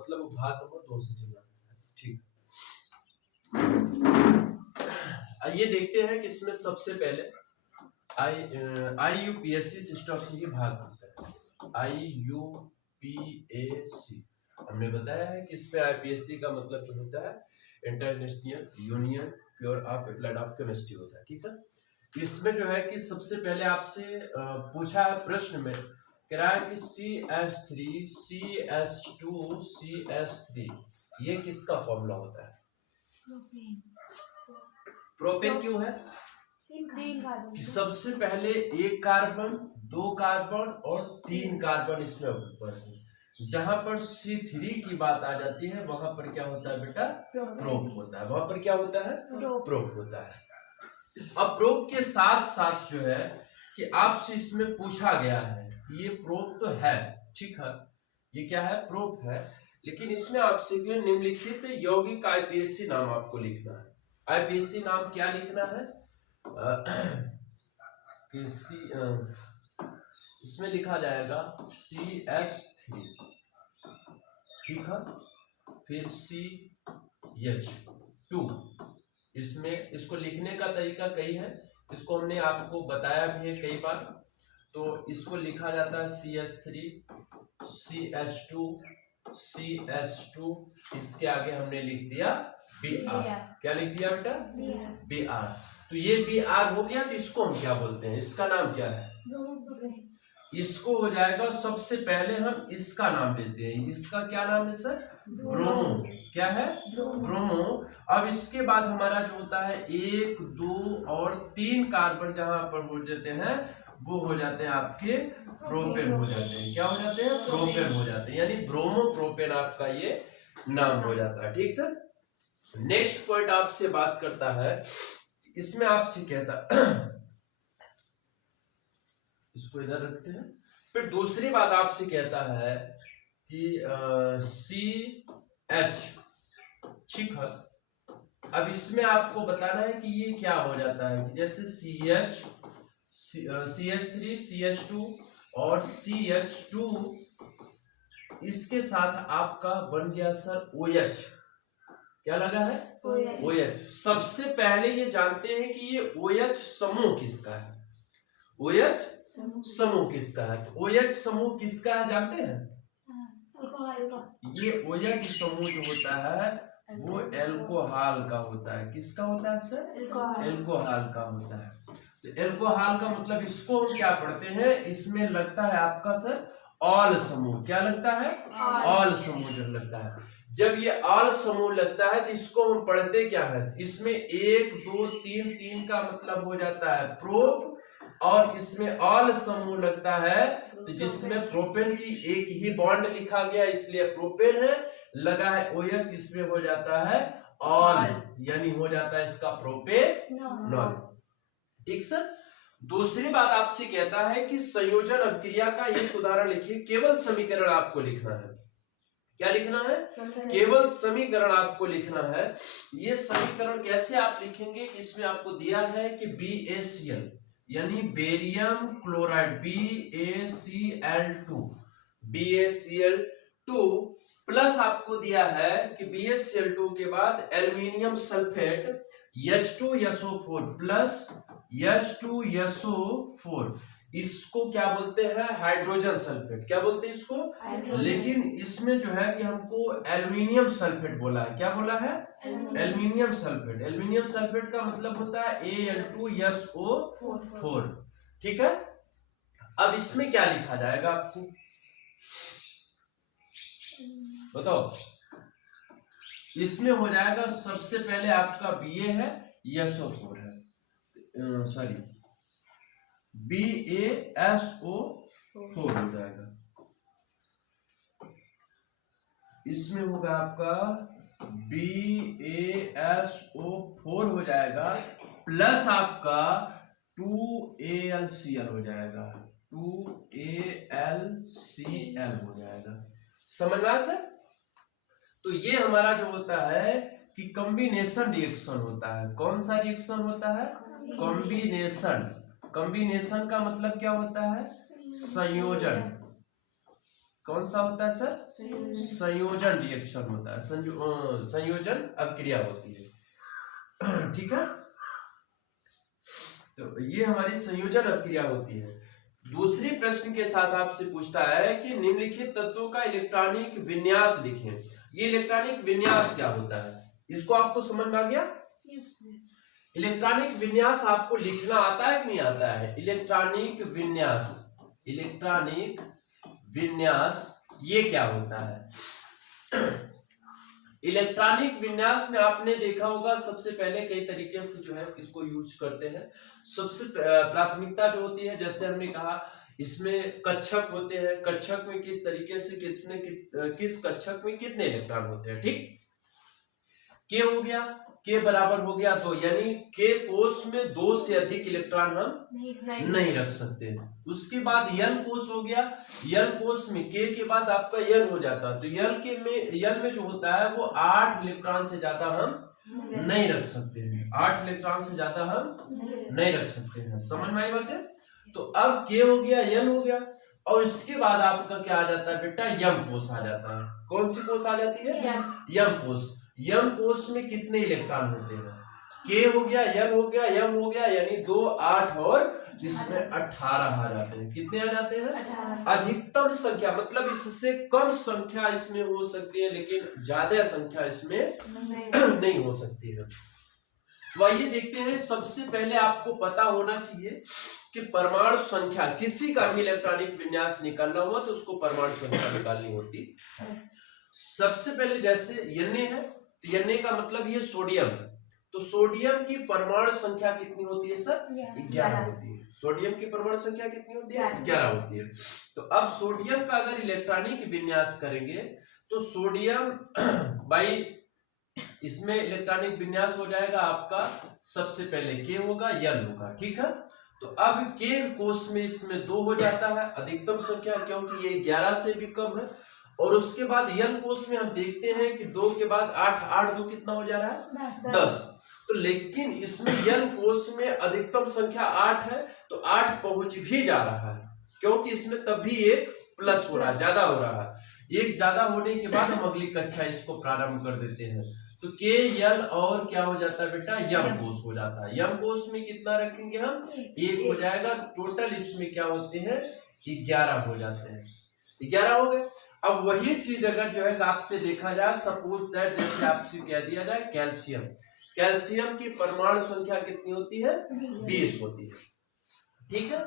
मतलब वो भाग नंबर 2 से चलना है। ठीक, आइए देखते हैं कि इसमें सबसे पहले IUPAC सिस्टम से ही भाग बनता है। IUPAC हमने बताया है कि इसमें IPSC का मतलब जो होता है international union pure of applied of chemistry होता है। ठीक है, इसमें जो है कि सबसे पहले आपसे पूछा है प्रश्न में कह रहा है कि CH3 CH2 CH3 ये किसका फॉर्मूला होता है? प्रोपेन क्यों है? कि सबसे पहले एक कार्बन, दो कार्बन और तीन कार्बन इसमें ऊपर है। जहां पर C3 की बात आ जाती है वहां पर क्या होता है बेटा? प्रोप होता है। वहां पर क्या होता है? प्रोप होता है। अब प्रोप के साथ साथ जो है कि आपसे इसमें पूछा गया है, ये प्रोप तो है, ठीक है, ये क्या है? प्रोप है, लेकिन इसमें आपसे निम्नलिखित यौगिक IPSC नाम आपको लिखना है। IPSC नाम क्या लिखना है? इसमें लिखा जाएगा CH3, ठीक है, फिर CH2। इसमें इसको लिखने का तरीका कई है, इसको हमने आपको बताया भी है कई बार। तो इसको लिखा जाता है CH3 CH2 CH2, इसके आगे हमने लिख दिया Br। क्या लिख दिया बेटा? Br। तो ये Br हो गया, तो इसको हम क्या बोलते हैं? इसका नाम क्या है? इसको हो जाएगा, सबसे पहले हम इसका नाम लेते हैं। इसका क्या नाम है सर? ब्रोमो। क्या है? ब्रोमो। अब इसके बाद हमारा जो होता है 1 2 और 3 कार्बन जहां पर हो जाते हैं वो हो जाते हैं आपके प्रोपेन हो जाते हैं। क्या हो जाते हैं? प्रोपेन हो जाते हैं, यानी ब्रोमो प्रोपेन आपका ये नाम हो जाता है। ठीक सर। नेक्स्ट पॉइंट आपसे बात करता है, इसमें आपसे कहता इसको इधर रखते हैं। फिर दूसरी बात आपसे कहता है कि CH, ठीक है। अब इसमें आपको बताना है कि ये क्या हो जाता है, कि जैसे CH CH3 CH2 और CH2, इसके साथ आपका बन गया सर OH। क्या लगा है? OH। सबसे पहले ये जानते हैं कि ये OH समूह किसका है? OH समूह किसका है? तो OH समूह किसका है जानते हैं? ये OH समूह जो होता है वो एल्कोहल का होता है। किसका होता है सर? एल्कोहल का होता है। तो एल्कोहल का मतलब इसको हम क्या पढ़ते हैं, इसमें लगता है आपका सर ऑल समूह। क्या लगता है? ऑल समूह जब लगता है, जब ये ऑल समूह लगता है तो इसको हम पढ़ते क्या है, इसमें 1 2 3 3 का मतलब हो जाता है प्रोप, और इसमें ऑल समूह लगता है तो जिसमें प्रोपेन की एक ही बॉन्ड लिखा गया इसलिए प्रोपेन है, लगा है OH इसमें हो जाता है ऑल, यानी हो जाता है इसका प्रोपेनॉल। ठीक सर। दूसरी बात आपसे कहता है कि संयोजन अभिक्रिया का एक उदाहरण लिखिए। केवल समीकरण आपको लिखना है। क्या लिखना है? केवल समीकरण आपको लिखना है। ये समीकरण कैसे आप लिखेंगे? इसमें आपको दिया है कि BaCl यानी बेरियम क्लोराइड BaCl2 प्लस आपको दिया है कि BaCl2 के बाद aluminium sulphate H2SO4 plus H2SO4, इसको क्या बोलते हैं? Hydrogen sulphate. क्या बोलते हैं इसको? लेकिन इसमें जो है कि हमको एल्यूमिनियम सल्फेट बोला है। क्या बोला है? Aluminium sulphate. एल्यूमिनियम सल्फेट का मतलब होता है Al2SO4। ठीक है। अब इसमें क्या लिखा जाएगा आपको बताओ? इसमें हो जाएगा सबसे पहले आपका Ba है, SO4 है, सॉरी BaSO4 हो जाएगा। इसमें होगा आपका BaSO4 हो जाएगा प्लस आपका 2AlCl हो जाएगा, 2AlCl हो जाएगा। समझ में आया सर? तो ये हमारा जो होता है कि कॉम्बिनेशन रिएक्शन होता है। कौन सा रिएक्शन होता है? कॉम्बिनेशन। कॉम्बिनेशन का मतलब क्या होता है? संयोजन। कौन सा होता है सर? संयोजन रिएक्शन होता है, संयोजन अभिक्रिया होती है। ठीक है, तो ये हमारी संयोजन अभिक्रिया होती है। दूसरी प्रश्न के साथ आपसे पूछता है कि निम्नलिखित तत्वों का इलेक्ट्रॉनिक विन्यास लिखें। ये इलेक्ट्रॉनिक विन्यास क्या होता है, इसको आपको समझ में आ गया? इलेक्ट्रॉनिक विन्यास आपको लिखना आता है कि नहीं आता है? इलेक्ट्रॉनिक विन्यास, इलेक्ट्रॉनिक विन्यास ये क्या होता है? इलेक्ट्रॉनिक विन्यास में आपने देखा होगा सबसे पहले कई तरीके से जो है इसको यूज करते हैं। सबसे प्राथमिकता जो होती है, जैसे हमने कहा इसमें कक्षक होते हैं, कक्षक में किस तरीके से किस कक्षक में कितने इलेक्ट्रॉन होते हैं। ठीक, के हो गया, के बराबर हो गया 2, यानी के कोष में 2 से अधिक इलेक्ट्रॉन हम नहीं रख सकते हैं। उसके बाद यल कोष हो गया, यल कोष में के के बाद आपका यल हो जाता है, तो यल में जो होता है वो 8 इलेक्ट्रॉन से ज्यादा हम नहीं रख सकते हैं, 8 इलेक्ट्रॉन से ज्यादा हम नहीं रख सकते हैं। समझ में आई बात है? तो अब के हो गया, यल हो गया, और इसके बाद आपका क्या आ जाता है बेटा? यम कोष आ जाता है। कौन सी कोष आ जाती है? यम कोष। यम कोष में कितने इलेक्ट्रॉन होते हैं? के हो गया, यल हो गया, यम हो गया, यानी 2, 8 और इसमें 18 आ जाते हैं। कितने आ जाते हैं? अधिकतम संख्या, मतलब इससे कम संख्या इसमें हो सकती है, लेकिन ज्यादा संख्या इसमें नहीं हो सकती है। तो आइए देखते हैं, सबसे पहले आपको पता होना चाहिए कि परमाणु संख्या, किसी का भी इलेक्ट्रॉनिक विन्यास निकालना हुआ तो उसको परमाणु संख्या निकालनी होती है। सबसे पहले जैसे Na है, तो Na का मतलब ये सोडियम है, तो सोडियम की परमाणु संख्या कितनी होती है सर? 11 होती है। सोडियम की परमाणु संख्या कितनी होती है? 11 होती है। तो अब सोडियम का अगर इलेक्ट्रॉनिक विन्यास करेंगे तो सोडियम भाई इसमें इलेक्ट्रॉनिक विन्यास हो जाएगा आपका, सबसे पहले के होगा, यल होगा। ठीक है, तो अब के कोष में इसमें 2 हो जाता है, अधिकतम संख्या, क्योंकि ये 11 से भी कम है। और उसके बाद यल कोष में हम देखते हैं कि 2 के बाद 8, 8 2 कितना हो जा रहा है? 10। तो लेकिन इसमें यल कोष में अधिकतम संख्या 8 है, तो 8 पहुंच भी जा रहा है, क्योंकि इसमें तब भी एक प्लस हो रहा है, ज्यादा हो रहा है। एक ज्यादा होने के बाद हम अगली कक्षा इसको प्रारंभ कर देते हैं। तो के, यल और क्या हो जाता है बेटा? यम कोष हो जाता है। यम कोष में कितना रखेंगे हम? 1 हो जाएगा। टोटल इसमें क्या होते हैं? 11 हो जाते हैं। 11 हो गए। अब वही चीज अगर जो है आपसे देखा जाए, सपोज दैट जैसे आपसे कह दिया जाए कैल्शियम, कैल्शियम की परमाणु संख्या कितनी होती है? 20 होती है। ठीक है,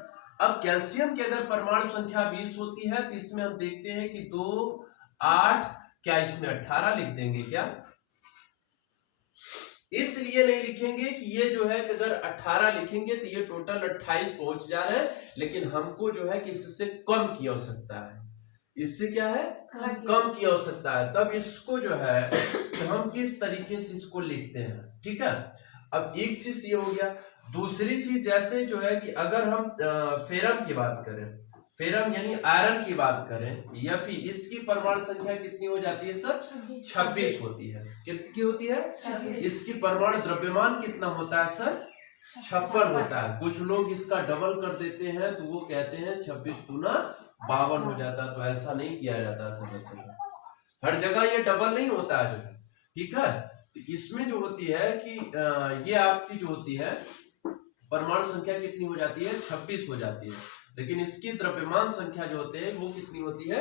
अब कैल्शियम की अगर परमाणु संख्या 20 होती है तो इसमें हम देखते हैं कि 2, 8, क्या इसमें 18 लिख देंगे क्या? इसलिए नहीं लिखेंगे कि ये जो है कि अगर 18 लिखेंगे तो ये टोटल 28 पहुंच जा रहे हैं, लेकिन हमको जो है कि इससे कम की आवश्यकता है। इससे क्या है? कम की आवश्यकता है। तब इसको जो है कि हम किस तरीके से इसको लिखते हैं। ठीक है, अब एक चीज ये हो गया। दूसरी चीज जैसे जो है कि अगर हम फेरम की बात करें, फेरम यानी आयरन की बात करें, या फिर इसकी परमाणु संख्या कितनी हो जाती है सर? 26 होती है। कितनी होती है? 26। इसकी परमाणु द्रव्यमान कितना होता है सर? 56 होता है। कुछ लोग इसका डबल कर देते हैं, तो वो कहते हैं 26 दूना 52 हो जाता है। तो ऐसा नहीं किया जाता है, हर जगह ये डबल नहीं होता है जो है। ठीक है, तो इसमें जो होती है कि ये आपकी जो होती है परमाणु संख्या कितनी हो जाती है? 26 हो जाती है, लेकिन इसकी द्रव्यमान संख्या जो होते हैं वो कितनी होती है?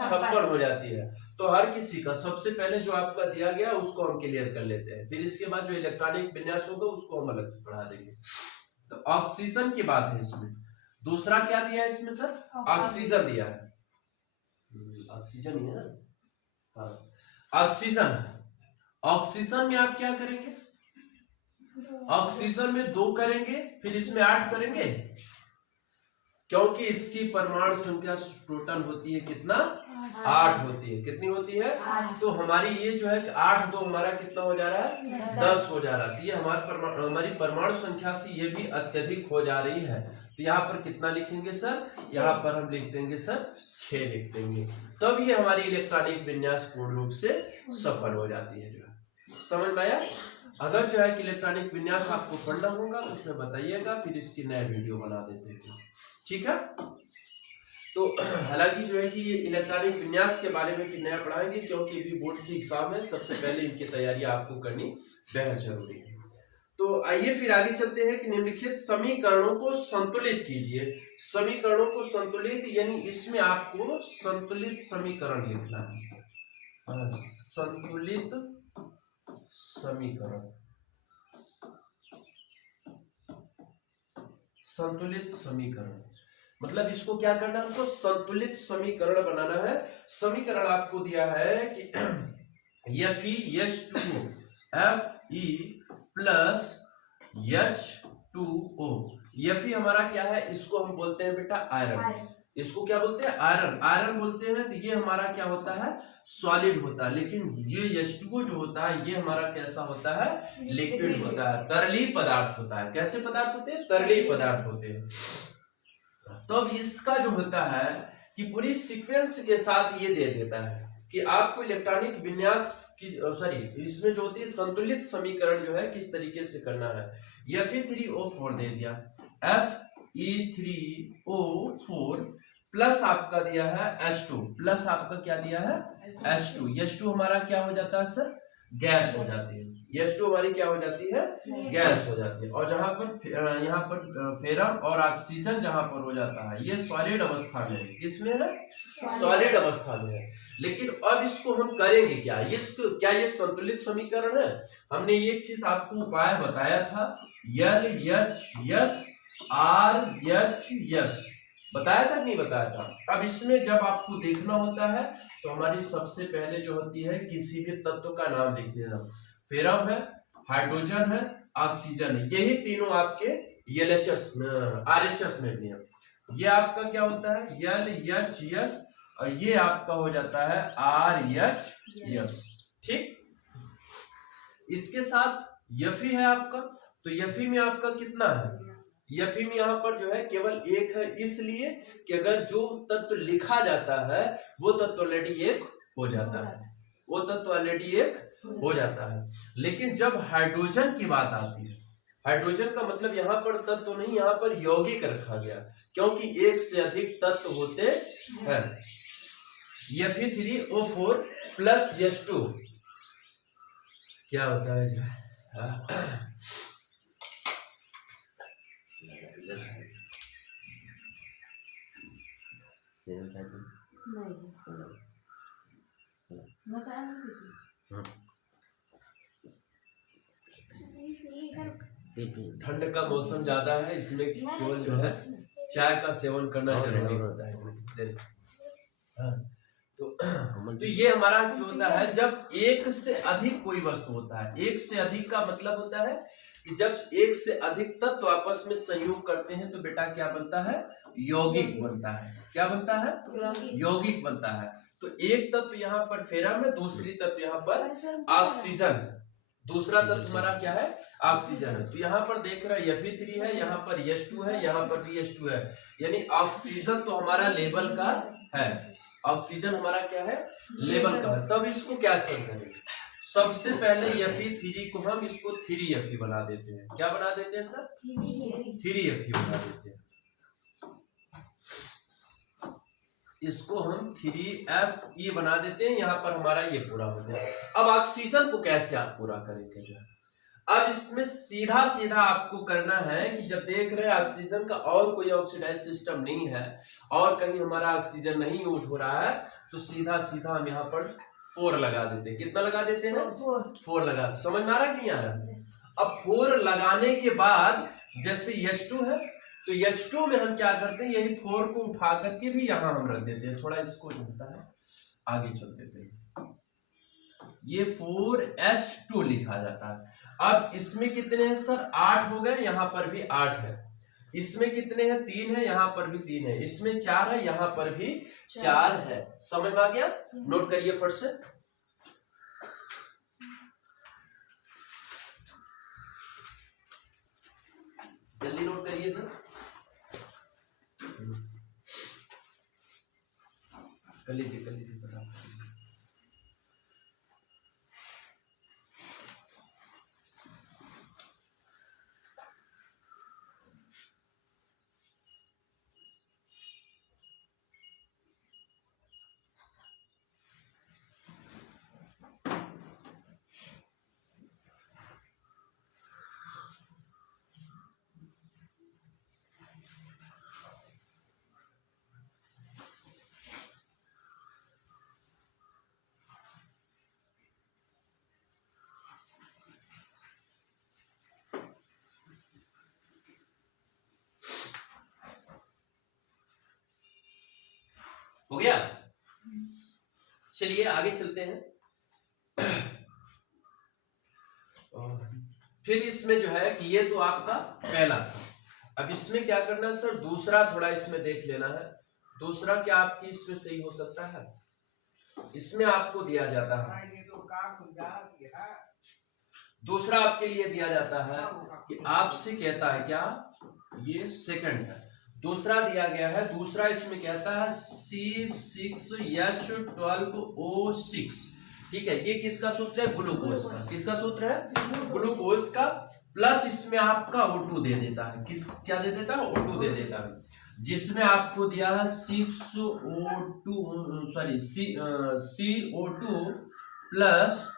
56 हो जाती है। तो हर किसी का सबसे पहले जो आपका दिया गया उसको हम क्लियर कर लेते हैं, फिर इसके बाद जो इलेक्ट्रॉनिक विन्यास होगा उसको हम अलग से पढ़ा देंगे। तो ऑक्सीजन की बात है इसमें। दूसरा क्या दिया है इसमें सर? ऑक्सीजन दिया है। ऑक्सीजन ही है ना? हाँ, ऑक्सीजन। ऑक्सीजन में आप क्या करेंगे? ऑक्सीजन में 2 करेंगे, फिर इसमें 8 करेंगे, क्योंकि इसकी परमाणु संख्या टोटल होती है कितना? 8 होती है। कितनी होती है? 8। तो हमारी ये जो है कि 8 2 हमारा कितना हो जा रहा है? 10 हो जा रहा है। ये हमारी परमाणु संख्या से ये भी अत्यधिक हो जा रही है। तो यहाँ पर कितना लिखेंगे सर? यहाँ पर हम लिख देंगे सर 6 लिख देंगे। तब ये हमारी इलेक्ट्रॉनिक विन्यास पूर्ण रूप से सफल हो जाती है। जो है समझ में आया? अगर जो है कि इलेक्ट्रॉनिक विन्यास आपको पढ़ना होगा तो उसमें बताइएगा, फिर इसकी नया वीडियो बना देते हैं। ठीक है, तो हालांकि जो है कि ये इलेक्ट्रॉनिक विन्यास के बारे में फिर नया पढ़ाएंगे, क्योंकि अभी बोर्ड की एग्जाम है, सबसे पहले इनकी तैयारी आपको करनी बेहद जरूरी है। तो आइए फिर आगे चलते हैं कि निम्नलिखित समीकरणों को संतुलित कीजिए। समीकरणों को संतुलित यानी इसमें आपको संतुलित समीकरण लिखना है। संतुलित समीकरण, संतुलित समीकरण मतलब इसको क्या करना है, हमको संतुलित समीकरण बनाना है। समीकरण आपको दिया है कि Fe प्लस H2O। Fe हमारा क्या है, इसको हम बोलते हैं बेटा आयरन। इसको क्या बोलते हैं, आयरन। आयरन बोलते हैं तो ये हमारा क्या होता है, सॉलिड होता है। लेकिन ये H2O जो होता है ये हमारा कैसा होता है, लिक्विड होता है, तरली पदार्थ होता है। कैसे पदार्थ होते हैं, तरली पदार्थ होते हैं। तो अब इसका जो होता है कि पूरी सीक्वेंस के साथ ये दे देता है कि आपको इलेक्ट्रॉनिक विन्यास की सॉरी इसमें जो होती है संतुलित समीकरण जो है किस तरीके से करना है। Fe3O4 दे दिया, Fe3O4 प्लस आपका दिया है H2, प्लस आपका क्या दिया है H2। H2 हमारा क्या हो जाता है सर, गैस हो जाती है। H2 हमारी क्या हो जाती है, गैस हो जाती है। और जहां पर यहाँ पर फेरम और ऑक्सीजन जहां पर हो जाता है ये सॉलिड अवस्था में है। किसमें है, सॉलिड अवस्था में है। लेकिन अब इसको हम करेंगे क्या, इसको क्या ये संतुलित समीकरण है। हमने एक चीज आपको उपाय बताया था, LHS RHS बताया था नहीं बताया था। अब इसमें जब आपको देखना होता है तो हमारी सबसे पहले जो होती है किसी भी तत्व का नाम लिख लेना। फेरम है, हाइड्रोजन है, ऑक्सीजन है, यही तीनों आपके LHS RHS में भी है। ये आपका क्या होता है LHS और ये आपका हो जाता है RHS। ठीक, इसके साथ Fe है आपका, तो Fe में आपका कितना है, Fe में यहाँ पर जो है केवल एक है, इसलिए कि अगर जो तत्व लिखा जाता है वो तत्व ऑलरेडी एक हो जाता है, वो तत्व ऑलरेडी एक हो जाता है। लेकिन जब हाइड्रोजन की बात आती है, हाइड्रोजन का मतलब यहाँ पर तत्व नहीं, यहाँ पर यौगिक रखा गया, क्योंकि एक से अधिक तत्व होते हैं। Fe3O4 प्लस H2 क्या होता है जो ठंड का मौसम ज्यादा है, इसमें केवल जो है चाय का सेवन करना जरूरी होता है। तो ये हमारा जो होता है जब एक से अधिक कोई वस्तु होता है, एक से अधिक का मतलब होता है कि जब एक से अधिक तत्व आपस में संयोग करते हैं तो बेटा क्या बनता है, यौगिक बनता है। क्या बनता है, यौगिक बनता है। तो एक तत्व यहाँ पर फेरम है, दूसरी तत्व यहाँ पर ऑक्सीजन है, दूसरा तत्व हमारा क्या है, ऑक्सीजन है। तो यहाँ पर देख रहे हैं Fe3 है, यहाँ पर H2 है, यहाँ पर भी H2 है, यानी ऑक्सीजन तो हमारा लेवल का है, ऑक्सीजन हमारा क्या है, लेवल का है। तब इसको क्या सेव करेंगे, सबसे पहले Fe3 को हम इसको 3Fe बना देते हैं। क्या बना देते हैं सर, 3Fe बना देते हैं। इसको हम 3Fe बना देते हैं, यहाँ पर हमारा ये पूरा हो गया। अब ऑक्सीजन को कैसे आप पूरा करेंगे जो है, अब इसमें सीधा सीधा आपको करना है कि जब देख रहे हैं ऑक्सीजन का और कोई ऑक्सीडाइज सिस्टम नहीं है और कहीं हमारा ऑक्सीजन नहीं यूज हो रहा है, तो सीधा सीधा हम यहाँ पर 4 लगा देते हैं। कितना लगा देते हैं, 4 लगा। समझ में आ रहा है नहीं आ रहा। अब 4 लगाने के बाद जैसे H2 है तो H2 में हम क्या करते हैं, यही 4 को उठा करके भी यहाँ हम रख देते हैं। थोड़ा इसको जो होता है आगे चल देते हैं, ये 4H2 लिखा जाता है। अब इसमें कितने हैं सर, 8 हो गए, यहाँ पर भी 8 है। इसमें कितने हैं, 3 है, यहाँ पर भी 3 है। इसमें 4 है, यहाँ पर भी 4 है। समझ में आ गया, नोट करिए फट से। जल्दी नोट करिए सर, कर लीजिए कर लीजिए। हो गया। चलिए आगे चलते हैं। फिर इसमें जो है कि ये तो आपका पहला था। अब इसमें क्या करना है सर, दूसरा थोड़ा इसमें देख लेना है। दूसरा क्या आपकी इसमें सही हो सकता है, इसमें आपको दिया जाता है, दूसरा आपके लिए दिया जाता है कि आपसे कहता है क्या, ये सेकंड है, दूसरा दिया गया है। दूसरा इसमें कहता है C6H12O6, ठीक है। ये किसका सूत्र है, ग्लूकोज का। किसका सूत्र है, ग्लूकोज का। प्लस इसमें आपका O2 दे देता है, किस क्या दे देता है, O2 दे देता है, जिसमें आपको दिया है CO2 प्लस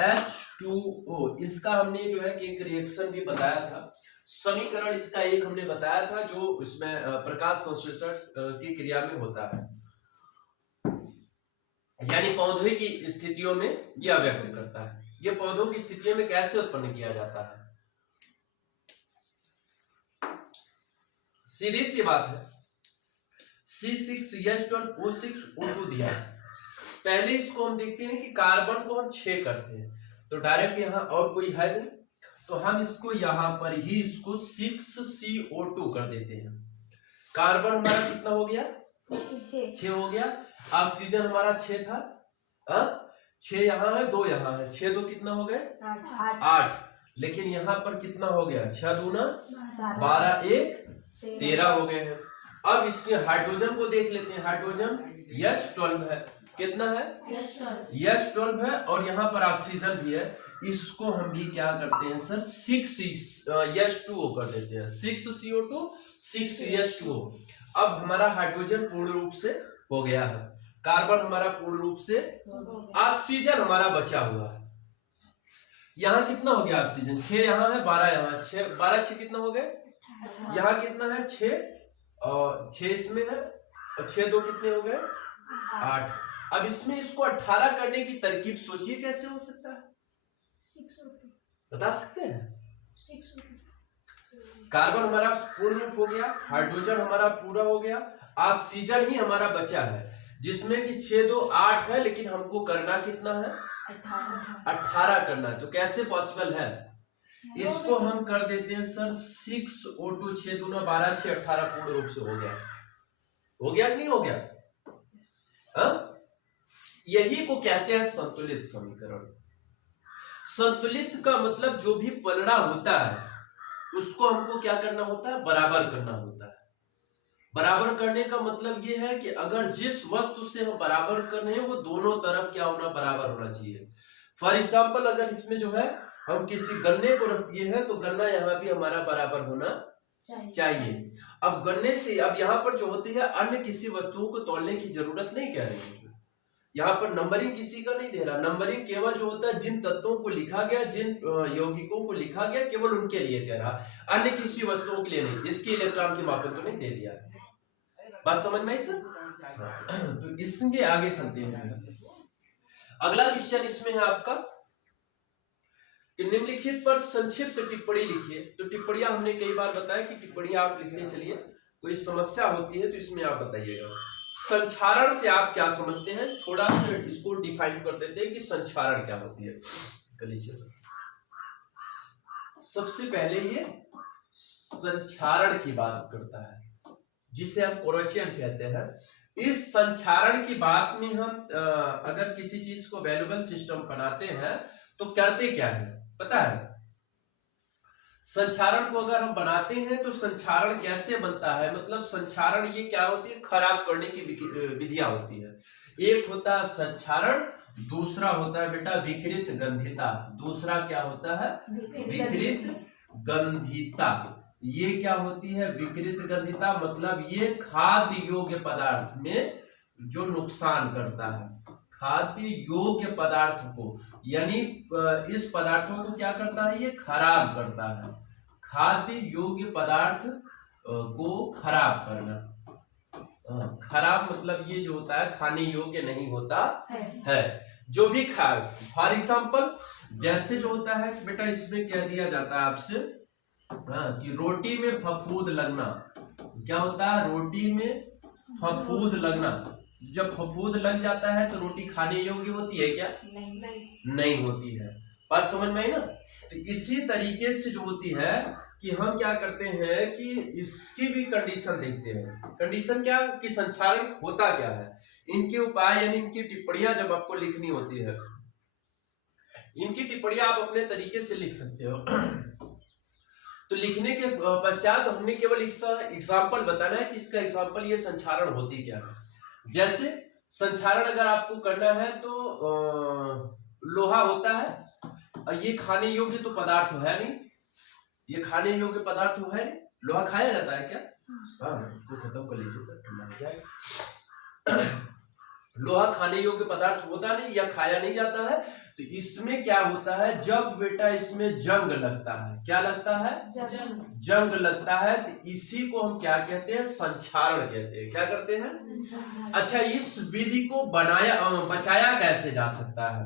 H2O। इसका हमने जो है कि एक रिएक्शन भी बताया था, समीकरण इसका एक हमने बताया था, जो इसमें प्रकाश संश्लेषण की क्रिया में होता है, यानी पौधे की स्थितियों में यह व्यक्त करता है। यह पौधों की स्थितियों में कैसे उत्पन्न किया जाता है, सीधी सी बात है। C6H12O6O2 दिया है। पहले इसको हम देखते हैं कि कार्बन को हम 6 करते हैं, तो डायरेक्ट यहां और कोई है नहीं, तो हम इसको यहां पर ही इसको 6CO2 कर देते हैं। कार्बन हमारा कितना हो गया, 6 हो गया। ऑक्सीजन हमारा 6 था, 6 यहाँ है, 2 यहाँ है, 6 2 कितना हो गए, 8। लेकिन यहाँ पर कितना हो गया, 6 दूना 12, 1 13 हो गए हैं। अब इसमें हाइड्रोजन को देख लेते हैं। हाइड्रोजन H12 है, कितना है, H12 है, और यहाँ पर ऑक्सीजन भी है। इसको हम भी क्या करते हैं सर, 6H2O कर देते हैं, 6CO2 6H2O। अब हमारा हाइड्रोजन पूर्ण रूप से हो गया है, कार्बन हमारा पूर्ण रूप से, ऑक्सीजन हमारा बचा हुआ है। यहाँ कितना हो गया, ऑक्सीजन 6 यहाँ है, 12 यहाँ, 6 12 6 कितना हो गए, यहाँ कितना है 6 और 6 इसमें है, और 6 2 कितने हो गए, 8। अब इसमें इसको 18 करने की तरकीब सोचिए कैसे हो सकता है, बता सकते हैं। कार्बन हमारा पूर्ण रूप हो गया, हाइड्रोजन हमारा पूरा हो गया, ऑक्सीजन ही हमारा बचा है, जिसमें कि 6 2 8 है, लेकिन हमको करना कितना है, 18 करना है। तो कैसे पॉसिबल है, इसको हम कर देते हैं सर 6O2, 6 दूना 12, 6 18 पूर्ण रूप से हो गया। हो गया कि नहीं हो गया, यही को कहते हैं संतुलित समीकरण। संतुलित का मतलब जो भी परिणाम होता है उसको हमको क्या करना होता है, बराबर करना होता है। बराबर करने का मतलब ये है कि अगर जिस वस्तु से हम बराबर कर रहे हैं वो दोनों तरफ क्या होना, बराबर होना चाहिए। फॉर एग्जाम्पल अगर इसमें जो है हम किसी गन्ने को रख दिए हैं, तो गन्ना यहाँ भी हमारा बराबर होना चाहिए। अब गन्ने से, अब यहाँ पर जो होती है अन्य किसी वस्तुओं को तोड़ने की जरूरत नहीं कह रही है, यहाँ पर नंबरिंग किसी का नहीं दे रहा। नंबरिंग केवल जो होता है जिन तत्वों को लिखा गया, जिन यौगिकों को लिखा गया, केवल उनके लिए कह रहा, अन्य किसी वस्तुओं के लिए नहीं। इसकी इलेक्ट्रॉन के मापन तो नहीं दे दिया, बात समझ में आई सर। तो इसके आगे चलते हैं। अगला क्वेश्चन इसमें है आपका कि निम्नलिखित पर संक्षिप्त टिप्पणी लिखिए। तो टिप्पणियां हमने कई बार बताया कि टिप्पणियां आप लिखने चलिए, कोई समस्या होती है तो इसमें आप बताइएगा। संक्षारण से आप क्या समझते हैं, थोड़ा सा इसको डिफाइन कर देते हैं कि संक्षारण क्या होती है। सबसे पहले ये संक्षारण की बात करता है, जिसे हम कोरेशन कहते हैं। इस संक्षारण की बात में हम अगर किसी चीज को वैल्यूएबल सिस्टम बनाते हैं तो करते क्या है पता है। संक्षारण को अगर हम बनाते हैं तो संक्षारण कैसे बनता है, मतलब संक्षारण ये क्या होती है, खराब करने की विधियां होती है। एक होता है संक्षारण, दूसरा होता है बेटा विकृत गंधिता। दूसरा क्या होता है, विकृत गंधिता। ये क्या होती है, विकृत गंधिता, मतलब ये खाद्य योग्य पदार्थ में जो नुकसान करता है, खाद्य योग्य पदार्थ को, यानी इस पदार्थों को क्या करता है, ये खराब करता है। खाद्य योग्य पदार्थ को खराब करना, खराब मतलब ये जो होता है खाने योग्य नहीं होता है। जो भी खा, फॉर एग्जाम्पल जैसे जो होता है बेटा, इसमें क्या दिया जाता है आपसे कि रोटी में फफूंद लगना। क्या होता है, रोटी में फफूंद लगना। जब फफूंद लग जाता है तो रोटी खाने योग्य होती है क्या? नहीं होती है। बात समझ में आई ना? तो इसी तरीके से जो होती है कि हम क्या करते हैं कि इसकी भी कंडीशन देखते हैं। कंडीशन क्या कि संक्षारण होता क्या है, इनके उपाय यानी इनकी टिप्पणियां जब आपको लिखनी होती है, इनकी टिप्पणियां आप अपने तरीके से लिख सकते हो। तो लिखने के पश्चात हमने केवल एग्जाम्पल बताना है कि इसका एग्जाम्पल ये संक्षारण होती क्या है। जैसे संक्षारण अगर आपको करना है तो लोहा होता है, और ये खाने योग्य तो पदार्थ है नहीं, ये खाने योग्य पदार्थ है नहीं। लोहा खाया जाता है क्या? हाँ, उसको खत्म कर लीजिए सर, ठंडा हो जाएगा। लोहा खाने योग्य पदार्थ होता नहीं या खाया नहीं जाता है। तो इसमें क्या होता है, जब बेटा इसमें जंग लगता है, क्या लगता है? जंग लगता है, तो इसी को हम क्या कहते हैं? संक्षारण कहते हैं। क्या करते हैं? अच्छा, इस विधि को बचाया कैसे जा सकता है?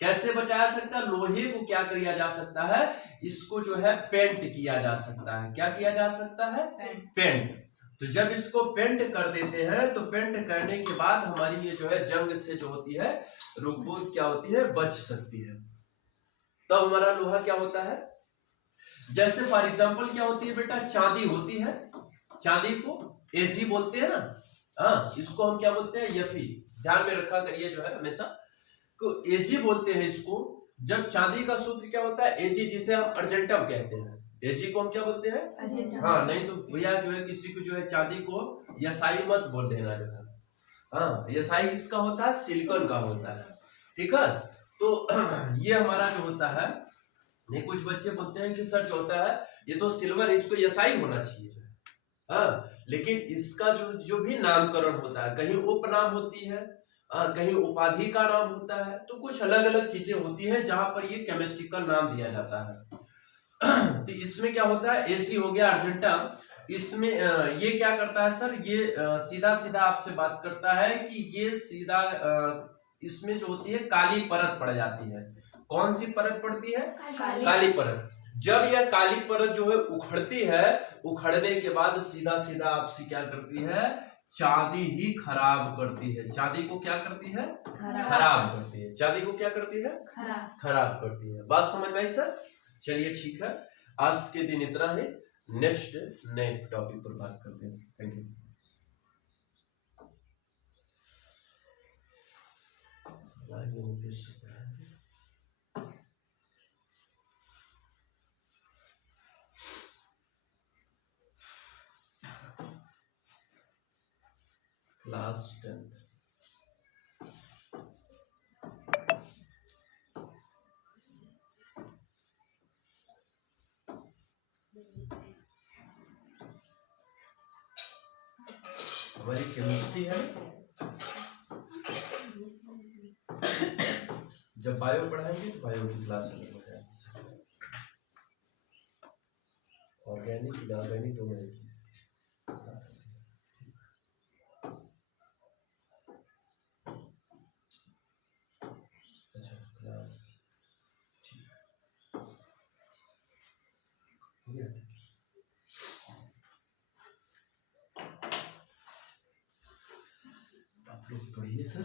कैसे बचाया सकता है? लोहे को क्या किया जा सकता है? इसको जो है पेंट किया जा सकता है। क्या किया जा सकता है? पेंट। तो जब इसको पेंट कर देते हैं तो पेंट करने के बाद हमारी ये जो है जंग से जो होती है वो क्या होती है? बच सकती है। तो हमारा लोहा क्या होता है? जैसे फॉर एग्जांपल क्या होती है बेटा? चांदी होती है, चांदी को एजी बोलते हैं ना। हाँ, इसको हम क्या बोलते हैं? यफी। ध्यान में रखा करिए जो है हमेशा, तो एजी बोलते हैं इसको। जब चांदी का सूत्र क्या होता है? एजी, जिसे हम अर्जेंटम कहते हैं। एजी को हम क्या बोलते हैं? हाँ, नहीं तो भैया जो है किसी को जो है चांदी को यसाई मत बोल देना जो है। हाँ, यसाई किसका होता है? सिलिकॉन का होता है। ठीक है, तो ये हमारा जो होता है, नहीं कुछ बच्चे बोलते हैं कि सर जो होता है ये तो सिल्वर है, इसको यसाई होना चाहिए जो है। हाँ, लेकिन इसका जो भी नामकरण होता है, कहीं उपनाम होती है, कहीं उपाधि का नाम होता है, तो कुछ अलग अलग चीजें होती हैं जहां पर ये केमिस्ट्रिकल नाम दिया जाता है। तो इसमें क्या होता है? एसी हो गया अर्जेंटम। इसमें ये क्या करता है सर? ये सीधा सीधा आपसे बात करता है कि ये सीधा इसमें जो होती है काली परत पड़ जाती है। कौन सी परत पड़ती है? काली परत। जब यह काली परत जो है उखड़ती है, उखड़ने के बाद सीधा सीधा आपसे क्या करती है? चांदी ही खराब करती है। चांदी को क्या करती है? खराब करती है। चांदी को क्या करती है? खराब करती है। बात समझ में आई सर? चलिए ठीक है, आज के दिन इतना है। नेक्स्ट नए टॉपिक पर बात करते हैं। Thank you. क्लास 10th हमारी केमिस्ट्री है। जब बायो पढ़ाएंगे तो बायो की क्लास अलग हो जाएगी। ऑर्गेनिक इनऑर्गेनिक दोनों एक ही। अच्छा, क्लास आप लोग पढ़िए सर।